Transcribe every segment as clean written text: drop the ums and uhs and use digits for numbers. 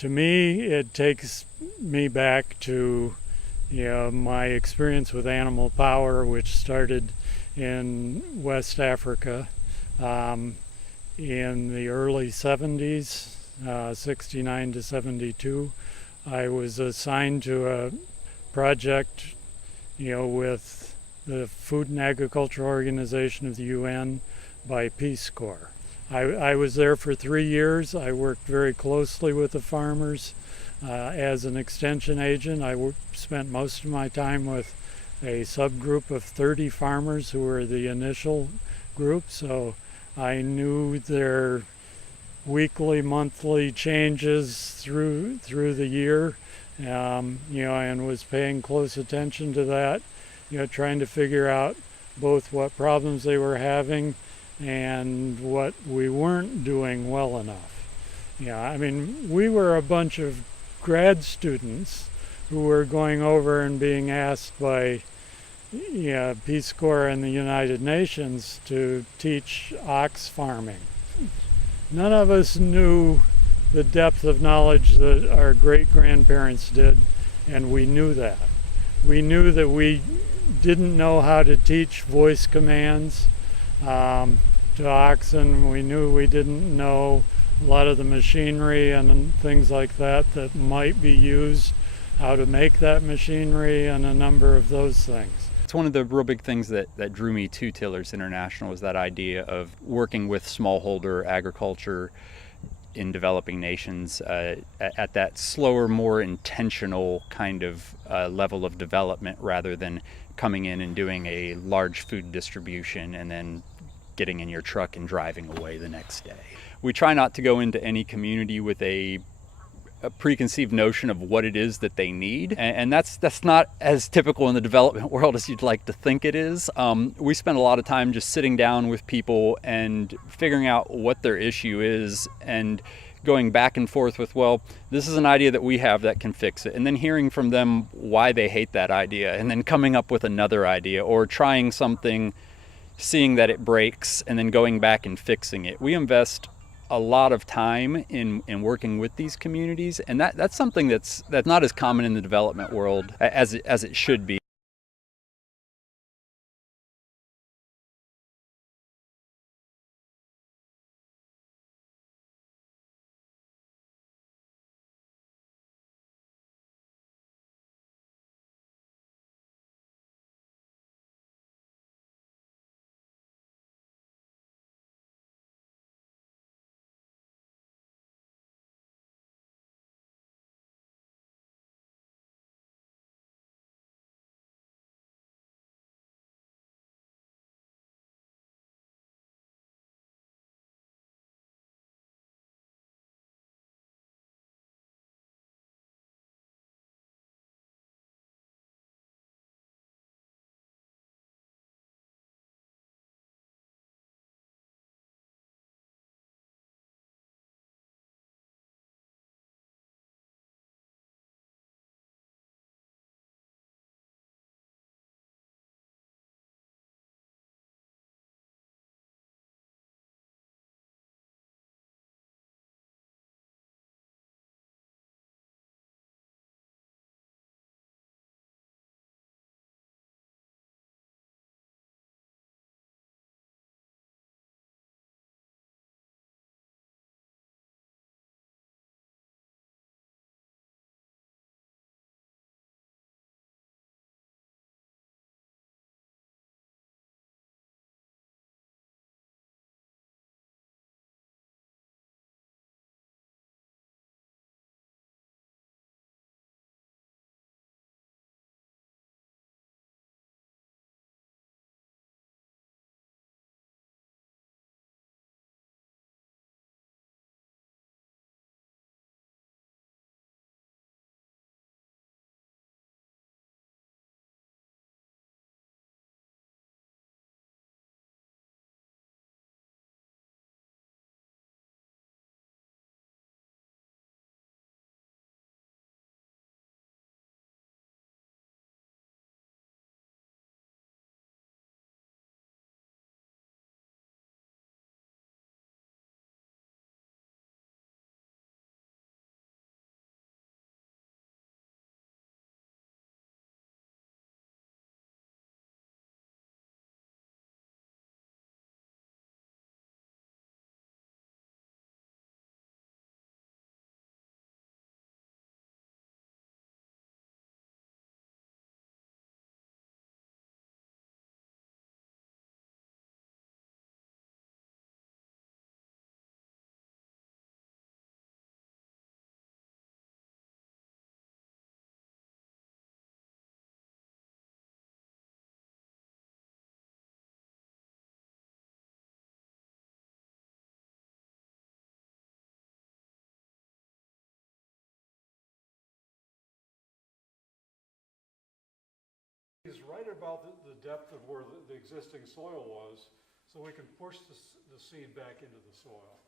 To me, it takes me back to my experience with animal power, which started in West Africa um, in the early 70s, 69 to 72. I was assigned to a project, with the Food and Agriculture Organization of the UN by Peace Corps. I was there for 3 years. I worked very closely with the farmers as an extension agent. Spent most of my time with a subgroup of 30 farmers who were the initial group, so I knew their weekly, monthly changes through the year, and was paying close attention to that, trying to figure out both what problems they were having and what we weren't doing well enough. I mean, we were a bunch of grad students who were going over and being asked by Peace Corps and the United Nations to teach ox farming. None of us knew the depth of knowledge that our great-grandparents did, and we knew that. We knew that we didn't know how to teach voice commands to oxen. We knew we didn't know a lot of the machinery and things like that that might be used, how to make that machinery, and a number of those things. It's one of the real big things that drew me to Tillers International was that idea of working with smallholder agriculture in developing nations at that slower, more intentional kind of level of development rather than coming in and doing a large food distribution and then getting in your truck and driving away the next day. We try not to go into any community with a preconceived notion of what it is that they need, and that's not as typical in the development world as you'd like to think it is. We spend a lot of time just sitting down with people and figuring out what their issue is and going back and forth with, well, this is an idea that we have that can fix it, and then hearing from them why they hate that idea, and then coming up with another idea, or trying something, seeing that it breaks, and then going back and fixing it. We invest a lot of time in working with these communities, and that's something that's not as common in the development world as it should be. Is right about the depth of where the existing soil was, so we can push the seed back into the soil.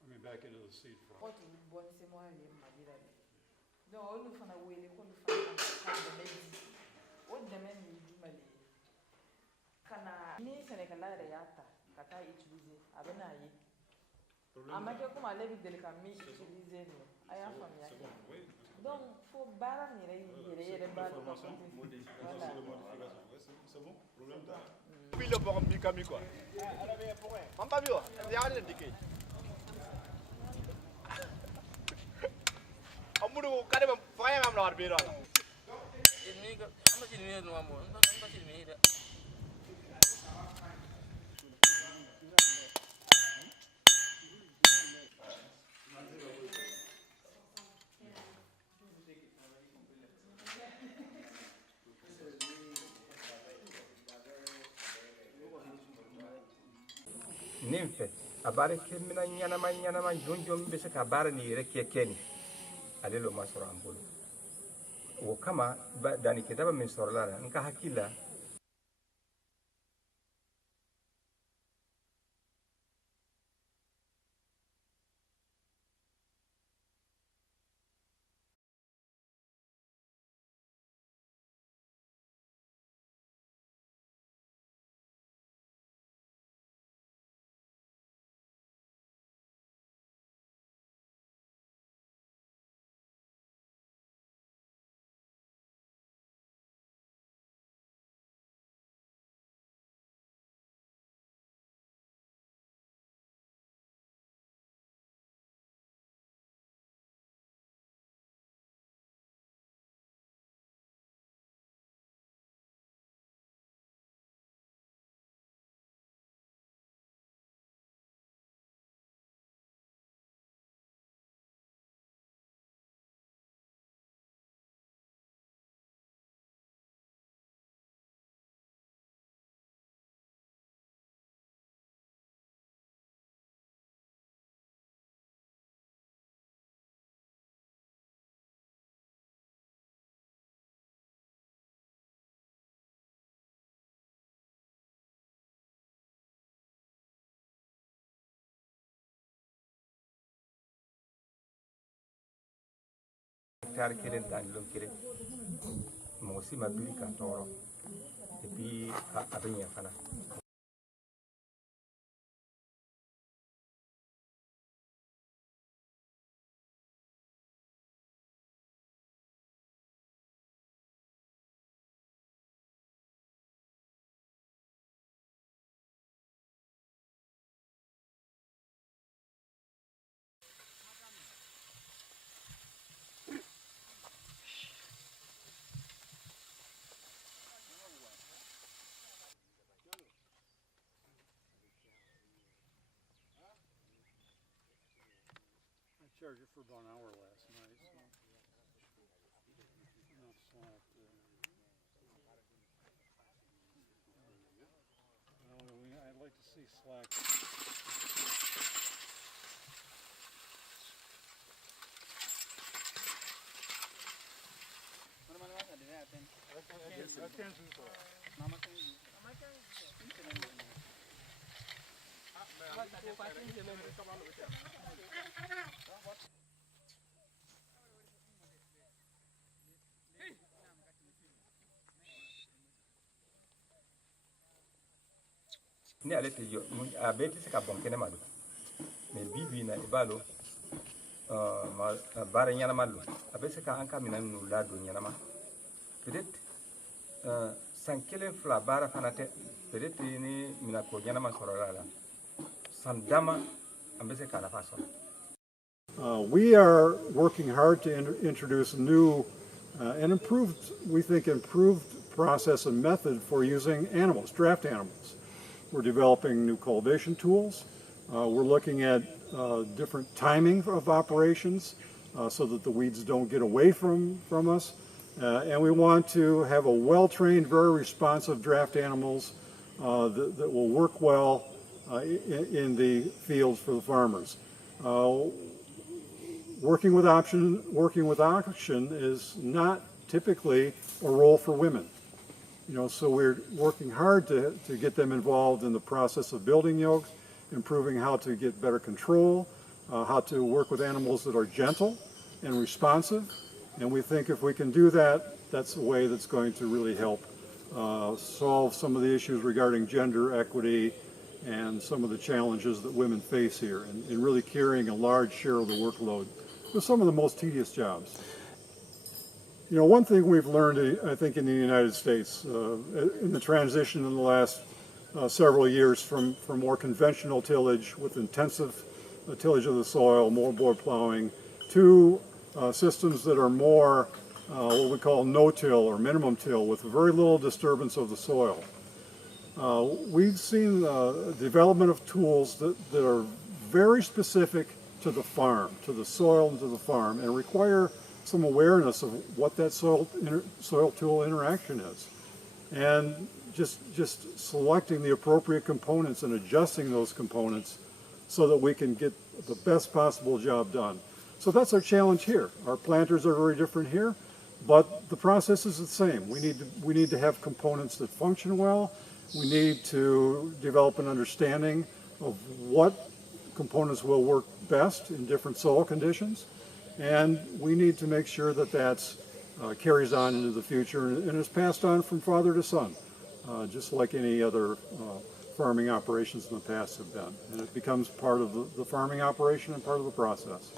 I mean, back into the seed front. Donc, faut barrer les c'est bon? Problème d'art. Oui, le bon Mikami quoi. On pas vu, il y a rien indiqué. Amudu kadang fanya mam lawar biro la. Ini ka amba sini ni no amo. Amba sini ni da. Nimfe abare kemina nyana jonjom be se ka bara ni reke keni alelo masoro ambolo wo kama dani kitaba min sorlara nka hakila tar kelen tan lom kelen mo si mabili ka toro et puis abenya fana I charged it for about an hour last night, so enough slack there. I'd like to see slack. ni alete yo abeti se ka bon kene malu me bibi na ibalo ma bara nyana malu abese ka anka minan no lado nyana ma peut-être san kelen fla bara fanate peut-être ni mina ko nyana ma sorala la san dama ambese ka na faso. We are working hard to introduce new and we think improved process and method for using animals, draft animals. We're developing new cultivation tools. We're looking at different timing of operations so that the weeds don't get away from us. And we want to have a well-trained, very responsive draft animals that will work well in the fields for the farmers. Working with auction is not typically a role for women. So we're working hard to get them involved in the process of building yokes, improving how to get better control, how to work with animals that are gentle and responsive. And we think if we can do that, that's a way that's going to really help solve some of the issues regarding gender equity and some of the challenges that women face here in really carrying a large share of the workload with some of the most tedious jobs. One thing we've learned, I think, in the United States, in the transition in the last several years from more conventional tillage with intensive tillage of the soil, more bore plowing, to systems that are more what we call no-till or minimum till with very little disturbance of the soil. We've seen the development of tools that are very specific to the farm, to the soil and to the farm, and require some awareness of what that soil tool interaction is. And just selecting the appropriate components and adjusting those components so that we can get the best possible job done. So that's our challenge here. Our planters are very different here, but the process is the same. We need to have components that function well. We need to develop an understanding of what components will work best in different soil conditions, and we need to make sure that that's carries on into the future and is passed on from father to son, just like any other farming operations in the past have been. And it becomes part of the farming operation and part of the process.